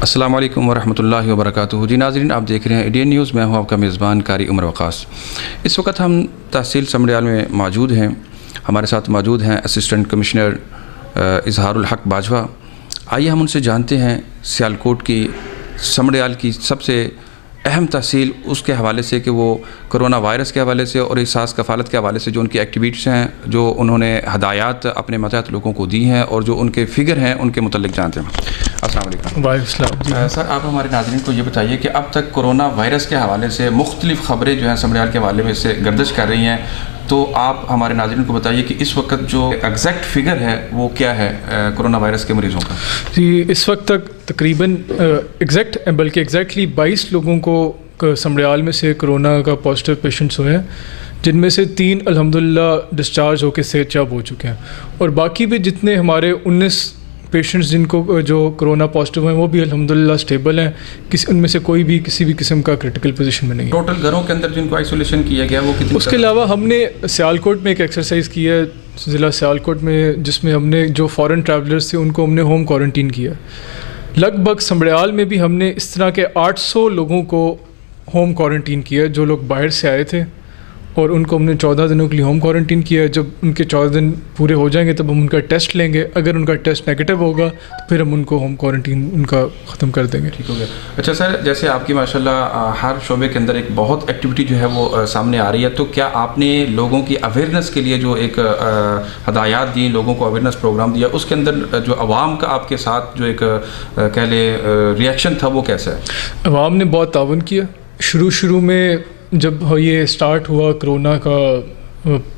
السلام علیکم ورحمۃ اللہ وبرکاتہ. جی ناظرین، آپ دیکھ رہے ہیں انڈین نیوز. میں ہوں آپ کا میزبان قاری عمر وقاص. اس وقت ہم تحصیل سمبریال میں موجود ہیں. ہمارے ساتھ موجود ہیں اسسٹنٹ کمشنر اظہار الحق باجوا. آئیے ہم ان سے جانتے ہیں سیالکوٹ کی سمبریال کی سب سے اہم تحصیل اس کے حوالے سے کہ وہ کرونا وائرس کے حوالے سے اور احساس کفالت کے حوالے سے جو ان کی ایکٹیویٹیز ہیں، جو انہوں نے ہدایات اپنے ماتحت لوگوں کو دی ہیں اور جو ان کے فگر ہیں ان کے متعلق جانتے ہیں. السلام علیکم. وعلیکم السلام. سر، آپ ہمارے ناظرین کو یہ بتائیے کہ اب تک کرونا وائرس کے حوالے سے مختلف خبریں جو ہیں سمبریال کے حوالے میں سے گردش کر رہی ہیں، تو آپ ہمارے ناظرین کو بتائیے کہ اس وقت جو ایگزیکٹ فگر ہے وہ کیا ہے کرونا وائرس کے مریضوں کا؟ جی، اس وقت تک تقریباً ایگزیکٹلی 22 لوگوں کو سمبریال میں سے کرونا کا پازیٹیو پیشنٹس ہوئے ہیں، جن میں سے 3 الحمدللہ ڈسچارج ہو کے صحت یاب ہو چکے ہیں. اور باقی بھی جتنے ہمارے 19 پیشنٹس جن کو جو کرونا پازیٹیو ہیں وہ بھی الحمدللہ اسٹیبل ہیں. ان میں سے کوئی بھی کسی بھی قسم کا کرٹیکل پوزیشن میں نہیں ہے. ٹوٹل گھروں کے اندر جن کو آئسولیشن کیا گیا وہ کتنے؟ اس کے علاوہ ہم نے سیالکوٹ میں ایک ایکسرسائز کی ہے ضلع سیالکوٹ میں، جس میں ہم نے جو فارن ٹریولرز تھے ان کو ہم نے ہوم کوارنٹین کیا. لگ بھگ سمبریال میں بھی ہم نے اس طرح کے 800 لوگوں کو ہوم کوارنٹین کیا جو لوگ باہر سے آئے تھے، اور ان کو ہم نے 14 دنوں کے لیے ہوم کوارنٹین کیا ہے. جب ان کے 14 دن پورے ہو جائیں گے تب ہم ان کا ٹیسٹ لیں گے. اگر ان کا ٹیسٹ نیگیٹو ہوگا تو پھر ہم ان کو ہوم کوارنٹین ان کا ختم کر دیں گے. ٹھیک ہو گیا. اچھا سر، جیسے آپ کی ماشاءاللہ ہر شعبے کے اندر ایک بہت ایکٹیویٹی جو ہے وہ سامنے آ رہی ہے، تو کیا آپ نے لوگوں کی اویئرنیس کے لیے جو ایک ہدایات دی، لوگوں کو اویئرنیس پروگرام دیا، اس کے اندر جو عوام کا آپ کے ساتھ جو ایک کہہ لیں ریئیکشن تھا وہ کیسا ہے؟ عوام نے بہت تعاون کیا. شروع میں جب یہ اسٹارٹ ہوا کرونا کا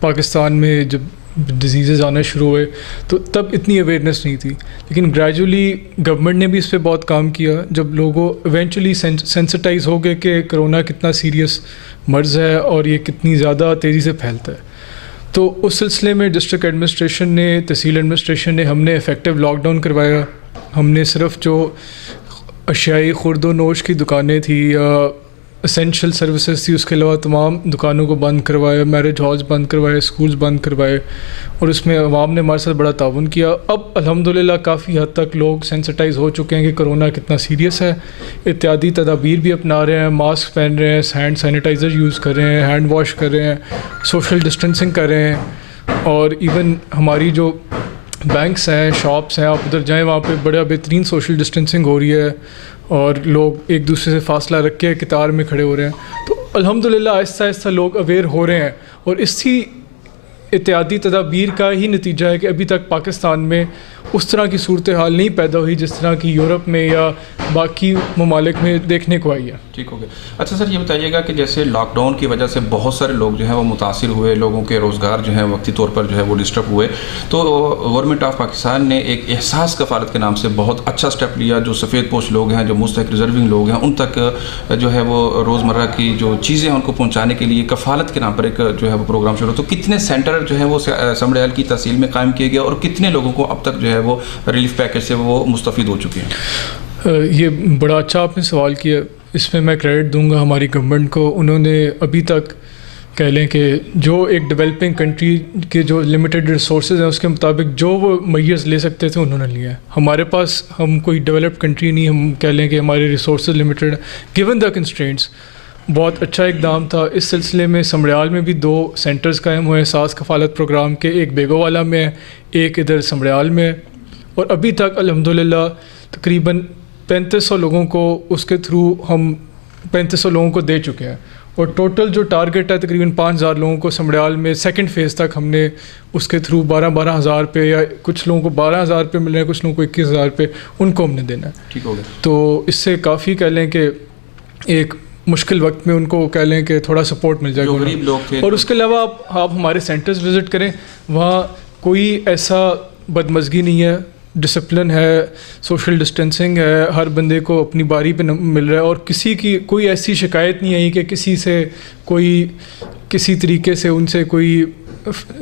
پاکستان میں، جب ڈیزیزز آنا شروع ہوئے تو تب اتنی اویئرنیس نہیں تھی، لیکن گریجولی گورنمنٹ نے بھی اس پہ بہت کام کیا. جب لوگوں ایونچولی سینسٹائز ہو گئے کہ کرونا کتنا سیریس مرض ہے اور یہ کتنی زیادہ تیزی سے پھیلتا ہے، تو اس سلسلے میں ڈسٹرکٹ ایڈمنسٹریشن نے، تحصیل ایڈمنسٹریشن نے، ہم نے افیکٹو لاک ڈاؤن کروایا. ہم نے صرف جو اشیائی خورد و نوش کی دکانیں تھیں یا اسینشل سروسز تھی، اس کے علاوہ تمام دکانوں کو بند کروایا، میرج ہالز بند کروائے، اسکولز بند کروائے، اور اس میں عوام نے ہمارے ساتھ بڑا تعاون کیا. اب الحمدللہ کافی حد تک لوگ سینسٹائز ہو چکے ہیں کہ کرونا کتنا سیریس ہے. احتیاطی تدابیر بھی اپنا رہے ہیں، ماسک پہن رہے ہیں، ہینڈ سینیٹائزر یوز کر رہے ہیں، ہینڈ واش کر رہے ہیں، سوشل ڈسٹینسنگ کر رہے ہیں. اور ایون ہماری جو بینکس ہیں، شاپس ہیں، آپ ادھر جائیں وہاں پہ بڑا بہترین سوشل ڈسٹینسنگ ہو رہی ہے اور لوگ ایک دوسرے سے فاصلہ رکھ کے قطار میں کھڑے ہو رہے ہیں. تو الحمدللہ آہستہ آہستہ لوگ اویئر ہو رہے ہیں، اور اسی احتیاطی تدابیر کا ہی نتیجہ ہے کہ ابھی تک پاکستان میں اس طرح کی صورتحال نہیں پیدا ہوئی جس طرح کی یورپ میں یا باقی ممالک میں دیکھنے کو آئی ہے. ٹھیک ہو گیا. اچھا سر، یہ بتائیے گا کہ جیسے لاک ڈاؤن کی وجہ سے بہت سارے لوگ جو ہیں وہ متاثر ہوئے، لوگوں کے روزگار جو ہیں وقتی طور پر جو ہے وہ ڈسٹرب ہوئے، تو گورنمنٹ آف پاکستان نے ایک احساس کفالت کے نام سے بہت اچھا اسٹیپ لیا. جو سفید پوش لوگ ہیں، جو مستحق ریزرونگ لوگ ہیں، ان تک جو ہے وہ روزمرہ کی جو چیزیں ہیں ان کو پہنچانے کے لیے کفالت کے نام پر ایک جو ہے وہ پروگرام شروع. تو کتنے سینٹر جو ہے وہ سمبریال کی تحصیل میں قائم کیے گئے اور کتنے لوگوں کو اب تک جو ہے وہ ریلیف پیکج سے وہ مستفید ہو چکے ہیں؟ یہ بڑا اچھا آپ نے سوال کیا. اس میں کریڈٹ دوں گا ہماری گورنمنٹ کو. انہوں نے ابھی تک کہہ لیں کہ جو ایک ڈیولپنگ کنٹری کے جو لمیٹڈ ریسورسز ہیں اس کے مطابق جو وہ میئرز لے سکتے تھے انہوں نے لیا ہے. ہمارے پاس، ہم کوئی ڈیولپڈ کنٹری نہیں، ہم کہہ لیں کہ ہمارے resources limited given the constraints. بہت اچھا اقدام تھا. اس سلسلے میں سمبریال میں بھی 2 سینٹرز قائم ہوئے احساس کفالت پروگرام کے. ایک بیگو والا میں ہے، ایک ادھر سمبریال میں. اور ابھی تک الحمدللہ تقریباً 3500 لوگوں کو اس کے تھرو ہم 3500 لوگوں کو دے چکے ہیں. اور ٹوٹل جو ٹارگیٹ ہے تقریباً 5000 لوگوں کو سمبریال میں سیکنڈ فیز تک ہم نے اس کے تھرو 12,000 پہ، یا کچھ لوگوں کو 12,000 پہ مل رہے ہیں، کچھ لوگوں کو 21,000 پہ، ان کو ہم نے دینا ہے. ٹھیک ہو گیا. تو اس سے کافی کہہ لیں کہ ایک مشکل وقت میں ان کو کہہ لیں کہ تھوڑا سپورٹ مل جائے گا. اور اس کے علاوہ آپ ہمارے سینٹرز وزٹ کریں، وہاں کوئی ایسا بدمزگی نہیں ہے، ڈسپلن ہے، سوشل ڈسٹینسنگ ہے، ہر بندے کو اپنی باری پہ مل رہا ہے، اور کسی کی کوئی ایسی شکایت نہیں آئی کہ کسی سے کوئی کسی طریقے سے ان سے کوئی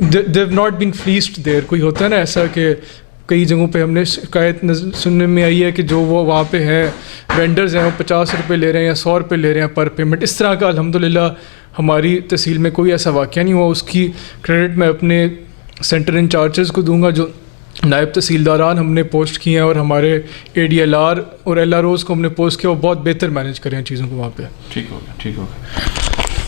دے ہیو ناٹ بین فلیسڈ دیر. کوئی ہوتا ہے نا ایسا کہ کئی جگہوں پہ ہم نے شکایت سننے میں آئی ہے کہ جو وہ وہاں پہ ہیں وینڈرز ہیں وہ 50 روپے لے رہے ہیں یا 100 روپے لے رہے ہیں پر پیمنٹ. اس طرح کا الحمدللہ ہماری تحصیل میں کوئی ایسا واقعہ نہیں ہوا. اس کی کریڈٹ میں اپنے سینٹر انچارجز کو دوں گا جو نائب تحصیلداران ہم نے پوسٹ کیے ہیں اور ہمارے ADLR اور LROs کو ہم نے پوسٹ کیا، وہ بہت بہتر مینیج کریں چیزوں کو وہاں پہ. ٹھیک ہو گیا، ٹھیک ہو گیا.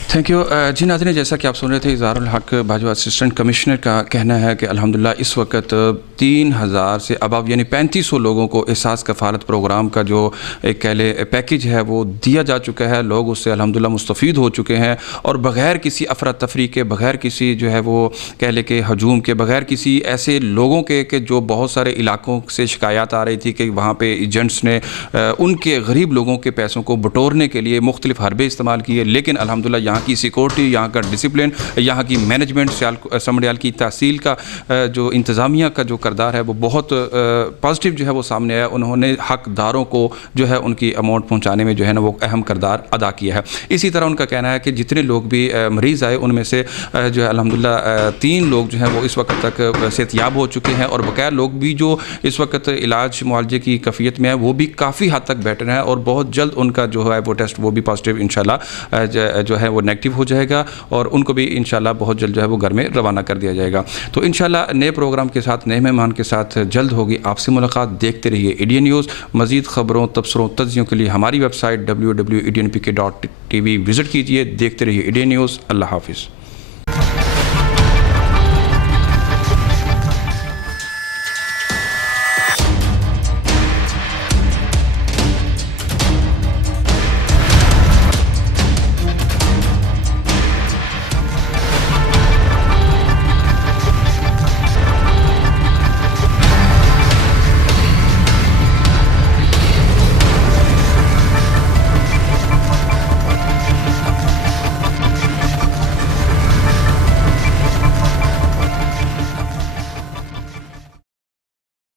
Thank you. جی ناظرین، جیسا کہ آپ سن رہے تھے اظہار الحق باجوہ اسسٹنٹ کمشنر کا کہنا ہے کہ الحمدللہ اس وقت 3000 سے ابو یعنی 3500 لوگوں کو احساس کفالت پروگرام کا جو ایک کہہ لے پیکیج ہے وہ دیا جا چکا ہے. لوگ اس سے الحمدللہ مستفید ہو چکے ہیں اور بغیر کسی افراتفری کے، بغیر کسی جو ہے وہ کہہ لے کہ ہجوم کے، بغیر کسی ایسے لوگوں کے کہ جو بہت سارے علاقوں سے شکایات آ رہی تھی کہ وہاں پہ ایجنٹس نے ان کے غریب لوگوں کے پیسوں کو بٹورنے کے لیے مختلف حربے استعمال کیے. لیکن الحمدللہ یہاں کی سیکورٹی، یہاں کا ڈسپلن، یہاں کی مینجمنٹ، سمبریال کی تحصیل کا جو انتظامیہ کا جو کردار ہے وہ بہت پازیٹیو جو ہے وہ سامنے آیا. انہوں نے حقداروں کو جو ہے ان کی اماؤنٹ پہنچانے میں جو ہے نا وہ اہم کردار ادا کیا ہے. اسی طرح ان کا کہنا ہے کہ جتنے لوگ بھی مریض آئے ان میں سے جو ہے الحمدللہ 3 لوگ جو ہیں وہ اس وقت تک صحتیاب ہو چکے ہیں، اور بقیہ لوگ بھی جو اس وقت علاج معالجے کی کیفیت میں ہیں وہ بھی کافی حد تک بیٹر ہیں، اور بہت جلد ان کا جو ہے وہ ٹیسٹ وہ بھی پازیٹیو انشاءاللہ جو ہے وہ نیگیٹو ہو جائے گا، اور ان کو بھی انشاءاللہ بہت جلد جو ہے وہ گھر میں روانہ کر دیا جائے گا. تو انشاءاللہ نئے پروگرام کے ساتھ، نئے مہمان کے ساتھ جلد ہوگی آپ سے ملاقات. دیکھتے رہیے ADN نیوز. مزید خبروں، تبصروں، تجزیوں کے لیے ہماری ویب سائٹ www.ednpk.tv وزٹ کیجیے. دیکھتے رہیے ADN نیوز. اللہ حافظ.